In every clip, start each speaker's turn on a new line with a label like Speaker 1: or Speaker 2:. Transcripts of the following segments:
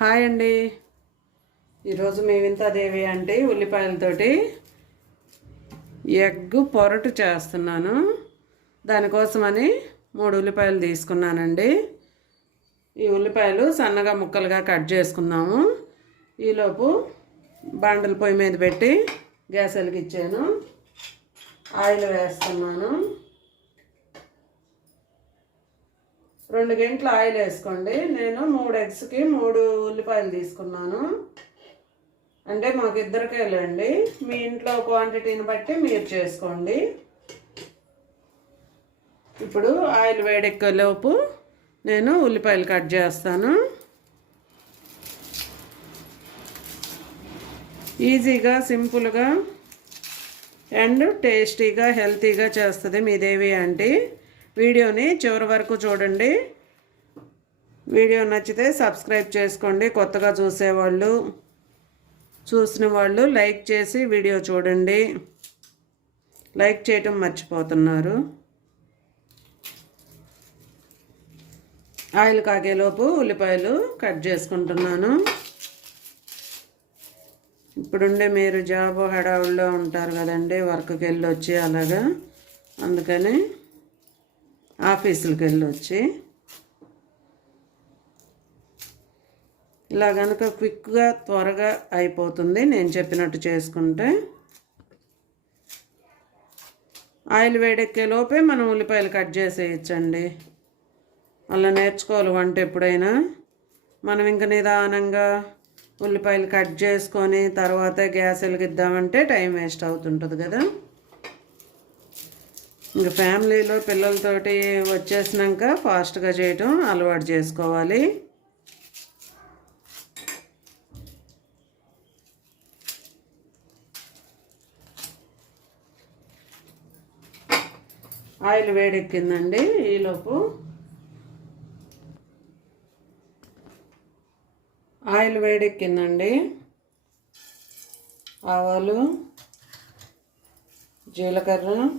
Speaker 1: Hi అండి. ఈరోజు మేవింతాదేవి అంటే ఉల్లిపాయలతోటి ఎగ్ పొరటు చేస్తున్నాను. దానికోసమని మూడు ఉల్లిపాయలు తీసుకున్నానండి. ఈ ఉల్లిపాయలు సన్నగా ముక్కలుగా కట్ చేసుకున్నాము ఈలోపు బాండల పొయ్యి మీద పెట్టి గ్యాస్ వెలిగించాను. ఆయిల్ వేస్తున్నాను. రెండు గంటలు ఆయిల్ వేసుకోండి. నేను మూడు ఎగ్స్కి మూడు ఉల్లిపాయలు తీసుకున్నాను. అంటే మాకు ఇద్దరికే లేండి మీ ఇంట్లో క్వాంటిటీని బట్టి మీరు చేసుకోండి. ఇప్పుడు ఆయిల్ వేడెక్కలోపు నేను ఉల్లిపాయలు కట్ చేస్తాను. ఈజీగా సింపుల్గా అండ్ టేస్టీగా హెల్తీగా చేస్తుంది మీ దేవి ఆంటీ. వీడియోని చివరి వరకు చూడండి. వీడియో నచ్చితే సబ్స్క్రైబ్ చేసుకోండి. కొత్తగా చూసేవాళ్ళు చూసిన వాళ్ళు లైక్ చేసి వీడియో చూడండి. లైక్ చేయటం మర్చిపోతున్నారు. ఆయిల్ కాగేలోపు ఉల్లిపాయలు కట్ చేసుకుంటున్నాను. ఇప్పుడుండే మీరు జాబ్ హడావుల్లో ఉంటారు కదండి వర్క్కి వెళ్ళి వచ్చి అలాగా. అందుకని ఆఫీసులకు వెళ్ళి వచ్చి ఇలా కనుక క్విక్గా త్వరగా అయిపోతుంది. నేను చెప్పినట్టు చేసుకుంటే ఆయిల్ వేడెక్కే లోపే మనం ఉల్లిపాయలు కట్ చేసేయచ్చండి. అలా నేర్చుకోవాలి వంట ఎప్పుడైనా. మనం ఇంక నిదానంగా ఉల్లిపాయలు కట్ చేసుకొని తర్వాత గ్యాస్ వెలిగిద్దామంటే టైం వేస్ట్ అవుతుంటుంది కదా. ఇంకా ఫ్యామిలీలో పిల్లలతోటి వచ్చేసినాక ఫాస్ట్గా చేయటం అలవాటు చేసుకోవాలి. ఆయిల్ వేడెక్కిందండి ఈలోపు. ఆయిల్ వేడెక్కిందండి. ఆవాలు జీలకర్ర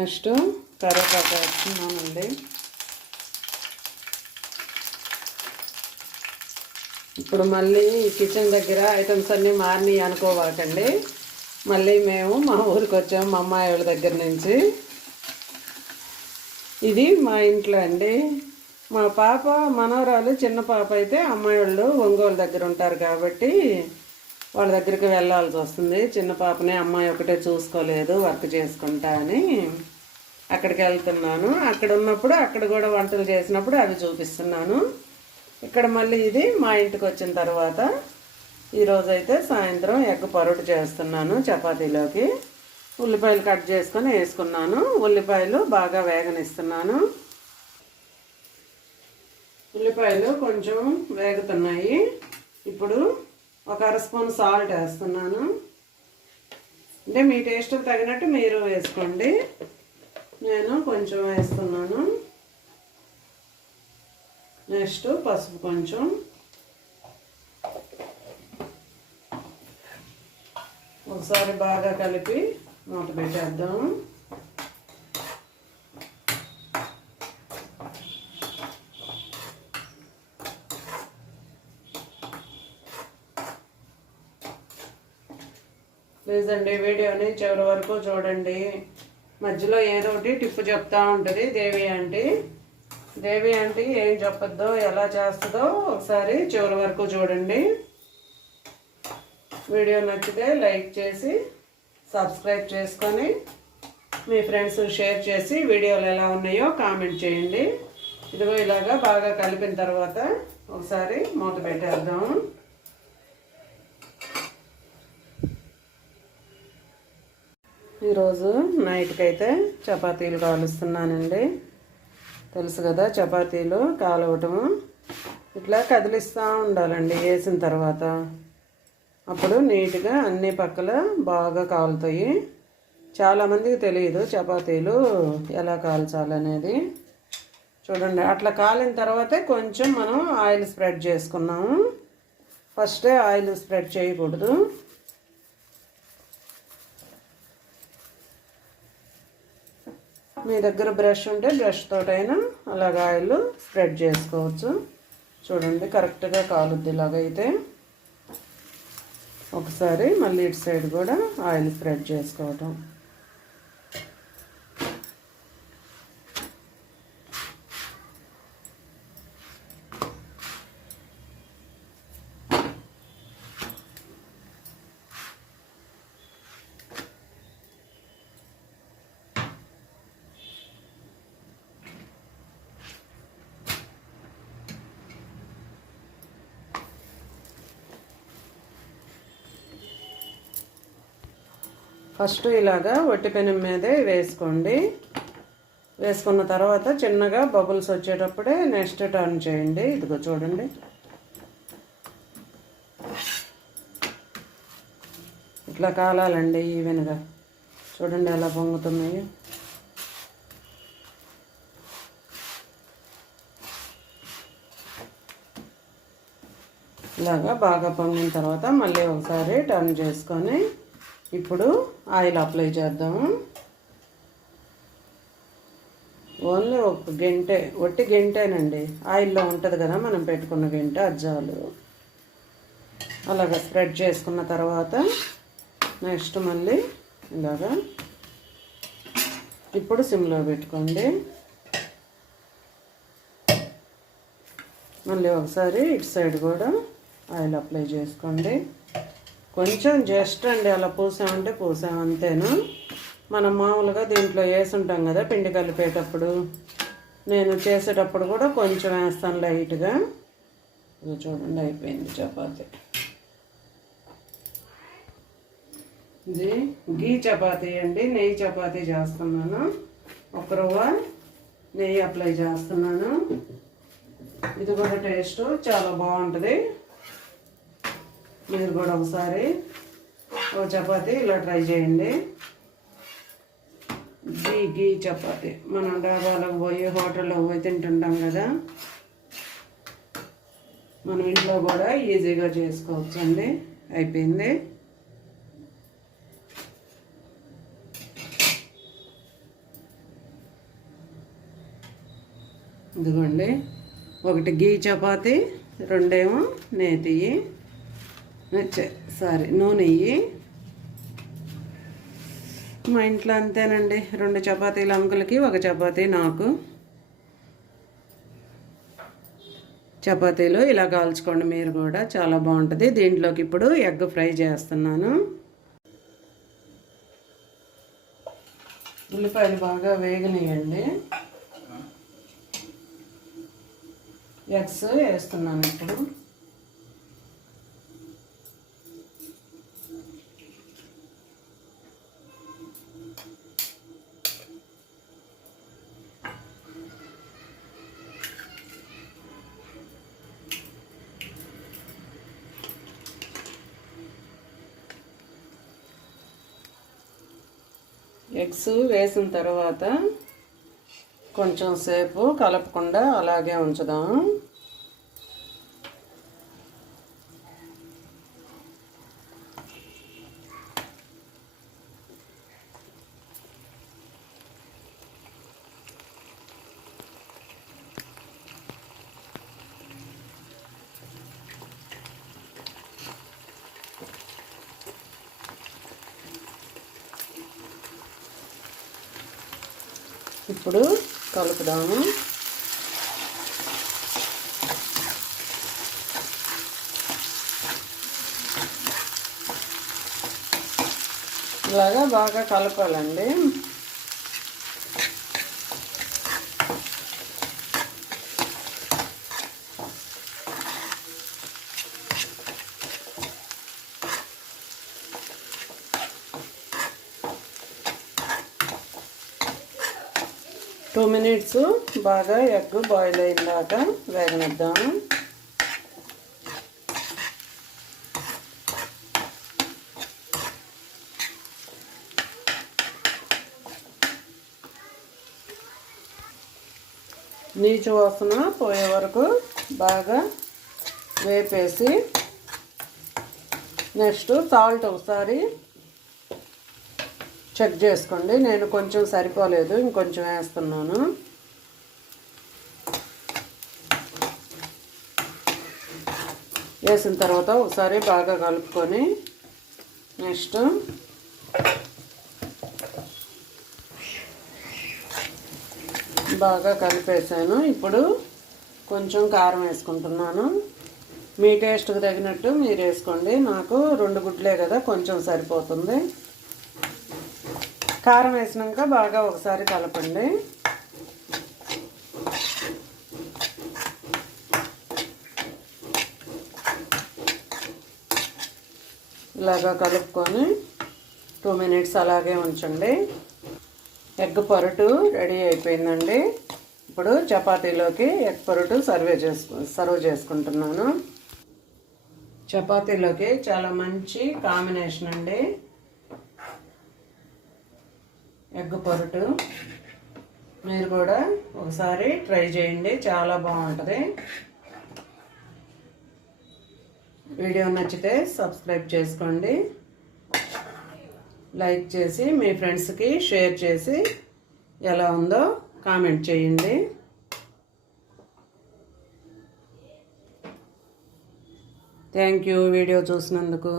Speaker 1: నెక్స్ట్ కరివేపాకు వేస్తున్నానండి ఇప్పుడు మళ్ళీ కిచెన్ దగ్గర ఐటమ్స్ అన్నీ మారినాయి అనుకోవాకండి మళ్ళీ మేము మా ఊరికి వచ్చాము మా అమ్మాయి వాళ్ళ దగ్గర నుంచి ఇది మా ఇంట్లో అండి మా పాప మనవరాలు చిన్న పాప అయితే అమ్మాయి వాళ్ళు ఒంగోలు దగ్గర ఉంటారు కాబట్టి వాళ్ళ దగ్గరికి వెళ్ళాల్సి వస్తుంది. చిన్న పాపని అమ్మాయి ఒకటే చూసుకోలేదు వర్క్ చేసుకుంటా అని అక్కడికి వెళ్తున్నాను. అక్కడ ఉన్నప్పుడు అక్కడ కూడా వంటలు చేసినప్పుడు అవి చూపిస్తున్నాను. ఇక్కడ మళ్ళీ ఇది మా ఇంటికి వచ్చిన తర్వాత ఈరోజైతే సాయంత్రం ఎగ్ పరోటు చేస్తున్నాను చపాతీలోకి. ఉల్లిపాయలు కట్ చేసుకొని వేసుకున్నాను. ఉల్లిపాయలు బాగా వేగనిస్తున్నాను. ఉల్లిపాయలు కొంచెం వేగుతున్నాయి. ఇప్పుడు ఒక అర స్పూన్ సాల్ట్ వేస్తున్నాను. అంటే మీ టేస్ట్కి తగినట్టు మీరు వేసుకోండి. నేను కొంచెం వేస్తున్నాను. నెక్స్ట్ పసుపు కొంచెం. ఒకసారి బాగా కలిపి మూత పెట్టేద్దాం. ప్లీజ్ అండి. వీడియోని చివరి వరకు చూడండి. మధ్యలో ఏదో ఒకటి టిప్పు చెప్తా ఉంటుంది. దేవి ఆంటీ. దేవి ఆంటీ ఏం చెప్పొద్దో ఎలా చేస్తుందో ఒకసారి చివరి వరకు చూడండి. వీడియో నచ్చితే లైక్ చేసి సబ్స్క్రైబ్ చేసుకొని మీ ఫ్రెండ్స్ షేర్ చేసి వీడియోలు ఎలా ఉన్నాయో కామెంట్ చేయండి. ఇదిగో ఇలాగా బాగా కలిపిన తర్వాత ఒకసారి మూత పెట్టేద్దాం. ఈరోజు నైట్కి అయితే చపాతీలు కాలుస్తున్నానండి. తెలుసు కదా చపాతీలు కాలవటము. ఇట్లా కదిలిస్తూ ఉండాలండి వేసిన తర్వాత. అప్పుడు నీట్గా అన్ని పక్కల బాగా కాలుతాయి. చాలామందికి తెలియదు చపాతీలు ఎలా కాల్చాలనేది. చూడండి అట్లా కాలిన తర్వాతే కొంచెం మనం ఆయిల్ స్ప్రెడ్ చేసుకున్నాము. ఫస్టే ఆయిల్ స్ప్రెడ్ చేయకూడదు. మీ దగ్గర బ్రష్ ఉంటే బ్రష్ తోటైనా అలాగ ఆయిల్ స్ప్రెడ్ చేసుకోవచ్చు. చూడండి కరెక్ట్గా కాలుద్ది ఇలాగైతే. ఒకసారి మళ్ళీ ఇటు సైడ్ కూడా ఆయిల్ స్ప్రెడ్ చేసుకోవటం. ఫస్ట్ ఇలాగా వట్టి పెనం మీదే వేసుకోండి. వేసుకున్న తర్వాత చిన్నగా బబుల్స్ వచ్చేటప్పుడే నెక్స్ట్ టర్న్ చేయండి. ఇదిగో చూడండి. ఇట్లా కాలాలండి ఈవెన్గా. చూడండి ఎలా పొంగుతున్నాయి. ఇలాగా బాగా పొంగిన తర్వాత మళ్ళీ ఒకసారి టర్న్ చేసుకొని ఇప్పుడు ఆయిల్ అప్లై చేద్దాము ఓన్లీ ఒక గంటే ఒట్టి గంటేనండి. ఆయిల్లో ఉంటుంది కదా మనం పెట్టుకున్న గంట అజ్జాలు అలాగ స్ప్రెడ్ చేసుకున్న తర్వాత నెక్స్ట్ మళ్ళీ ఇలాగా ఇప్పుడు సిమ్లో పెట్టుకోండి. మళ్ళీ ఒకసారి ఇటు సైడ్ కూడా ఆయిల్ అప్లై చేసుకోండి. కొంచెం జస్ట్ అండి అలా పూసామంటే పూసాం అంతేను? మనం మామూలుగా దీంట్లో వేసుంటాం కదా పిండి కలిపేటప్పుడు. నేను చేసేటప్పుడు కూడా కొంచెం వేస్తాను లైట్గా. ఇది చూడండి అయిపోయింది చపాతి. ఇది గీ చపాతి అండి నెయ్యి చపాతి చేస్తున్నాను. ఒక రవ్వ నెయ్యి అప్లై చేస్తున్నాను. ఇది కూడా టేస్ట్ చాలా బాగుంటుంది. మీరు కూడా ఒకసారి ఓ చపాతి ఇలా ట్రై చేయండి. గీ గీ చపాతి. మనం డాబాలకు పోయి హోటల్లో పోయి తింటుంటాం కదా. మనం ఇంట్లో కూడా ఈజీగా చేసుకోవచ్చండి. అయిపోయింది. ఇదిగోండి. ఒకటి గీ చపాతి రెండేమో నేతి సారీ నూనె మా ఇంట్లో అంతేనండి రెండు చపాతీలు అంకులకి ఒక చపాతీ నాకు. చపాతీలు ఇలా కాల్చుకోండి మీరు కూడా చాలా బాగుంటుంది. దీంట్లోకి ఇప్పుడు ఎగ్ ఫ్రై చేస్తున్నాను. ఉల్లిపాయలు బాగా వేగనియండి. ఎగ్స్ వేస్తున్నాను ఇప్పుడు. ఎగ్స్ వేసిన తర్వాత కొంచెం సేపు కలపకుండా అలాగే ఉంచుదాం. ఇప్పుడు కలుపుదాము. ఇలాగా బాగా కలపాలండి. టూ మినిట్స్ బాగా ఎగ్ బాయిల్ అయ్యేలాగా వేగనిద్దాము నీచు వాసన పోయే వరకు బాగా వేపేసి నెక్స్ట్ సాల్ట్ ఒకసారి చెక్ చేసుకోండి. నేను కొంచెం సరిపోలేదు. ఇంకొంచెం వేస్తున్నాను. వేసిన తర్వాత ఒకసారి బాగా కలుపుకొని నెక్స్ట్ బాగా కలిపేసాను. ఇప్పుడు కొంచెం కారం వేసుకుంటున్నాను. మీ టేస్ట్కి తగినట్టు మీరు వేసుకోండి. నాకు రెండు గుడ్లే కదా కొంచెం సరిపోతుంది. కారం వేసినాక బాగా ఒకసారి కలపండి. ఇలాగా కలుపుకొని టూ మినిట్స్ అలాగే ఉంచండి. ఎగ్ పొరటు రెడీ అయిపోయిందండి. ఇప్పుడు చపాతీలోకి ఎగ్ పొరటు సర్వే చేసుకు సర్వ్ చేసుకుంటున్నాను. చపాతీలోకి చాలా మంచి కాంబినేషన్ అండి. ఎగ్ పొరటు. మీరు కూడా ఒకసారి ట్రై చేయండి చాలా బాగుంటుంది. వీడియో నచ్చితే సబ్స్క్రైబ్ చేసుకోండి. లైక్ చేసి మీ ఫ్రెండ్స్కి షేర్ చేసి ఎలా ఉందో కామెంట్ చేయండి. థ్యాంక్ యూ వీడియో చూసినందుకు.